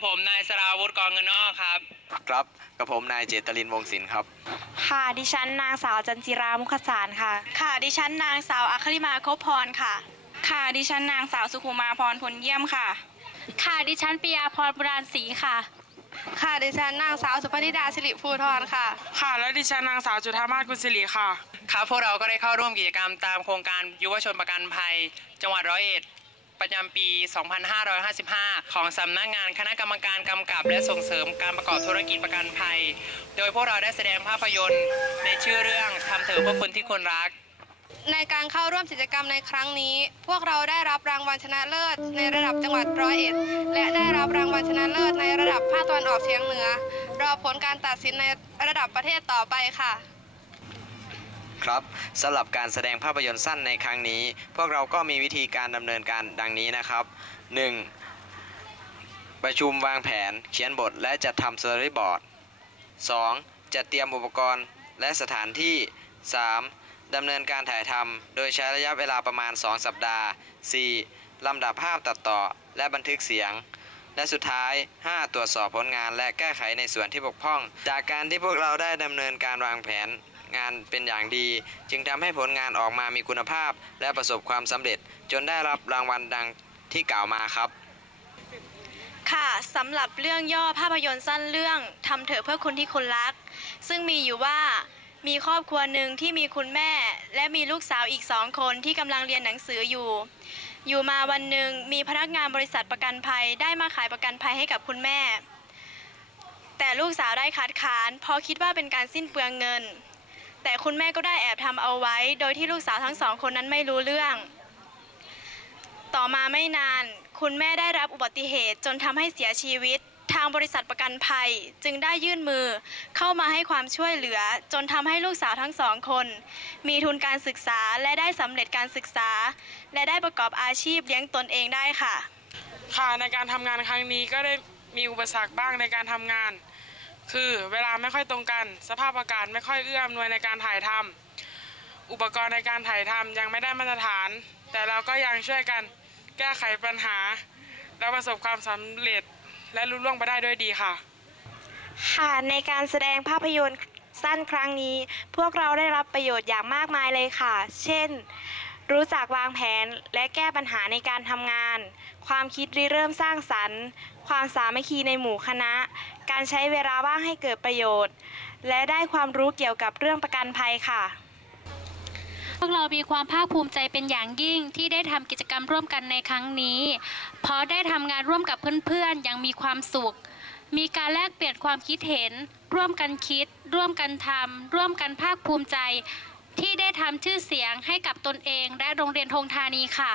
กับผมนายสราวุฒิกองเงินนอกครับ ครับกับผมนายเจตลินวงศิลป์ครับ ค่ะดิฉันนางสาวจันจิรามุขสารค่ะ ค่ะดิฉันนางสาวอัคริมาคบพรค่ะ ค่ะดิฉันนางสาวสุขุมาพรพลเยี่ยมค่ะ ค่ะดิฉันปิยาพรบุราณศรีค่ะ ค่ะดิฉันนางสาวสุพนิดาสิริภูธรค่ะ ค่ะและดิฉันนางสาวจุธามาศกุลศิริค่ะ ครับพวกเราก็ได้เข้าร่วมกิจกรรมตามโครงการยุวชนประกันภัย จังหวัดร้อยเอ็ด ประจำปี 2555 ของสำนักงานคณะกรรมการกำกับและส่งเสริมการประกอบธุรกิจประกันภัย โดยพวกเราได้แสดงภาพยนตร์ในชื่อเรื่องทำเถอเพื่อคนที่คนรัก ในการเข้าร่วมกิจกรรมในครั้งนี้ พวกเราได้รับรางวัลชนะเลิศในระดับจังหวัดร้อยเอ็ด และได้รับรางวัลชนะเลิศในระดับภาคตะวันออกเฉียงเหนือ รอผลการตัดสินในระดับประเทศต่อไปค่ะ ครับสำหรับการแสดงภาพยนตร์สั้นในครั้งนี้ พวกเราก็มีวิธีการดำเนินการดังนี้นะครับ 1. ประชุมวางแผน เขียนบทและจัดทำสตอรี่บอร์ด 2. จัดเตรียมอุปกรณ์และสถานที่ 3. ดำเนินการถ่ายทำโดยใช้ระยะเวลาประมาณ 2 สัปดาห์ 4. ลำดับภาพตัดต่อและบันทึกเสียง และสุดท้าย 5. ตรวจสอบผลงานและแก้ไขในส่วนที่บกพร่อง จากการที่พวกเราได้ดำเนินการวางแผน งานเป็นอย่างดี จึงทำให้ผลงานออกมามีคุณภาพ และประสบความสำเร็จ จนได้รับรางวัลดังที่กล่าวมาครับ ค่ะสำหรับเรื่องย่อภาพยนตร์สั้นเรื่องทำเถอะเพื่อคนที่คนรัก ซึ่งมีอยู่ว่ามีครอบครัวหนึ่งที่มีคุณแม่ และมีลูกสาวอีกสองคนที่กำลังเรียนหนังสืออยู่ อยู่มาวันหนึ่งมีพนักงานบริษัทประกันภัยได้มาขายประกันภัยให้กับคุณแม่ แต่ลูกสาวได้คัดค้านเพราะคิดว่าเป็นการสิ้นเปลืองเงิน แต่คุณแม่ก็ได้แอบทำเอาไว้ โดยที่ลูกสาวทั้งสองคนนั้นไม่รู้เรื่อง ต่อมาไม่นาน คุณแม่ได้รับอุบัติเหตุจนทำให้เสียชีวิต ทางบริษัทประกันภัยจึงได้ยื่นมือเข้ามาให้ความช่วยเหลือ จนทำให้ลูกสาวทั้งสองคน มีทุนการศึกษาและได้สำเร็จการศึกษา และได้ประกอบอาชีพเลี้ยงตนเองได้ค่ะ ค่ะในการทำงานครั้งนี้ก็ได้มีอุปสรรคบ้างในการทำงาน คือเวลาไม่ค่อยตรงกัน สภาพอากาศไม่ค่อยเอื้ออำนวยในการถ่ายทำอุปกรณ์ในการถ่ายทำยังไม่ได้มาตรฐาน แต่เราก็ยังช่วยกันแก้ไขปัญหา และประสบความสำเร็จและรุ่ล่วงไปได้ด้วยดีค่ะ ค่ะในการแสดงภาพยนตร์สั้นครั้งนี้ พวกเราได้รับประโยชน์อย่างมากมายเลยค่ะ เช่น รู้จักวางแผนและแก้ปัญหาในการทำงาน ความคิดริเริ่มสร้างสรรค์ ความสามัคคีในหมู่คณะ การใช้เวลาว่างให้เกิดประโยชน์ และได้ความรู้เกี่ยวกับเรื่องประกันภัยค่ะ พวกเรามีความภาคภูมิใจเป็นอย่างยิ่งที่ได้ทำกิจกรรมร่วมกันในครั้งนี้ เพราะได้ทำงานร่วมกับเพื่อนๆอย่างมีความสุข มีการแลกเปลี่ยนความคิดเห็น ร่วมกันคิด ร่วมกันทำร่วมกันภาคภูมิใจ ที่ได้ทำชื่อเสียงให้กับตนเองและโรงเรียนธงธานีค่ะ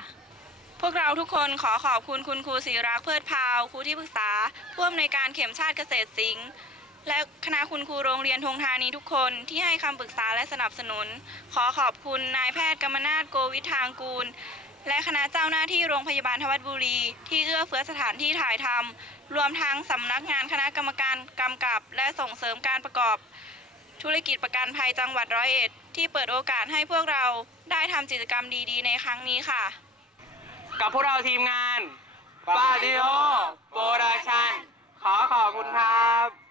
พวกเราทุกคนขอขอบคุณคุณครูศิรักเพิดพาวครูที่ปรึกษาผู้อำนวยการเข็มชาติเกษตรสิงห์และคณะคุณครูโรงเรียนธงธานีทุกคนที่ให้คำปรึกษาและสนับสนุน ขอขอบคุณนายแพทย์กรรมนาถโกวิทางกูล และคณะเจ้าหน้าที่โรงพยาบาลทวัดบุรี ที่เอื้อเฟื้อสถานที่ถ่ายทำรวมทั้งสำนักงานคณะกรรมการกำกับ และส่งเสริมการประกอบ ธุรกิจประกันภัยจังหวัดร้อยเอ็ด ที่เปิดโอกาสให้พวกเราได้ทำกิจกรรมดีๆ ในครั้งนี้ค่ะ กับพวกเราทีมงานปาดิโอโปรดักชันขอขอบคุณครับ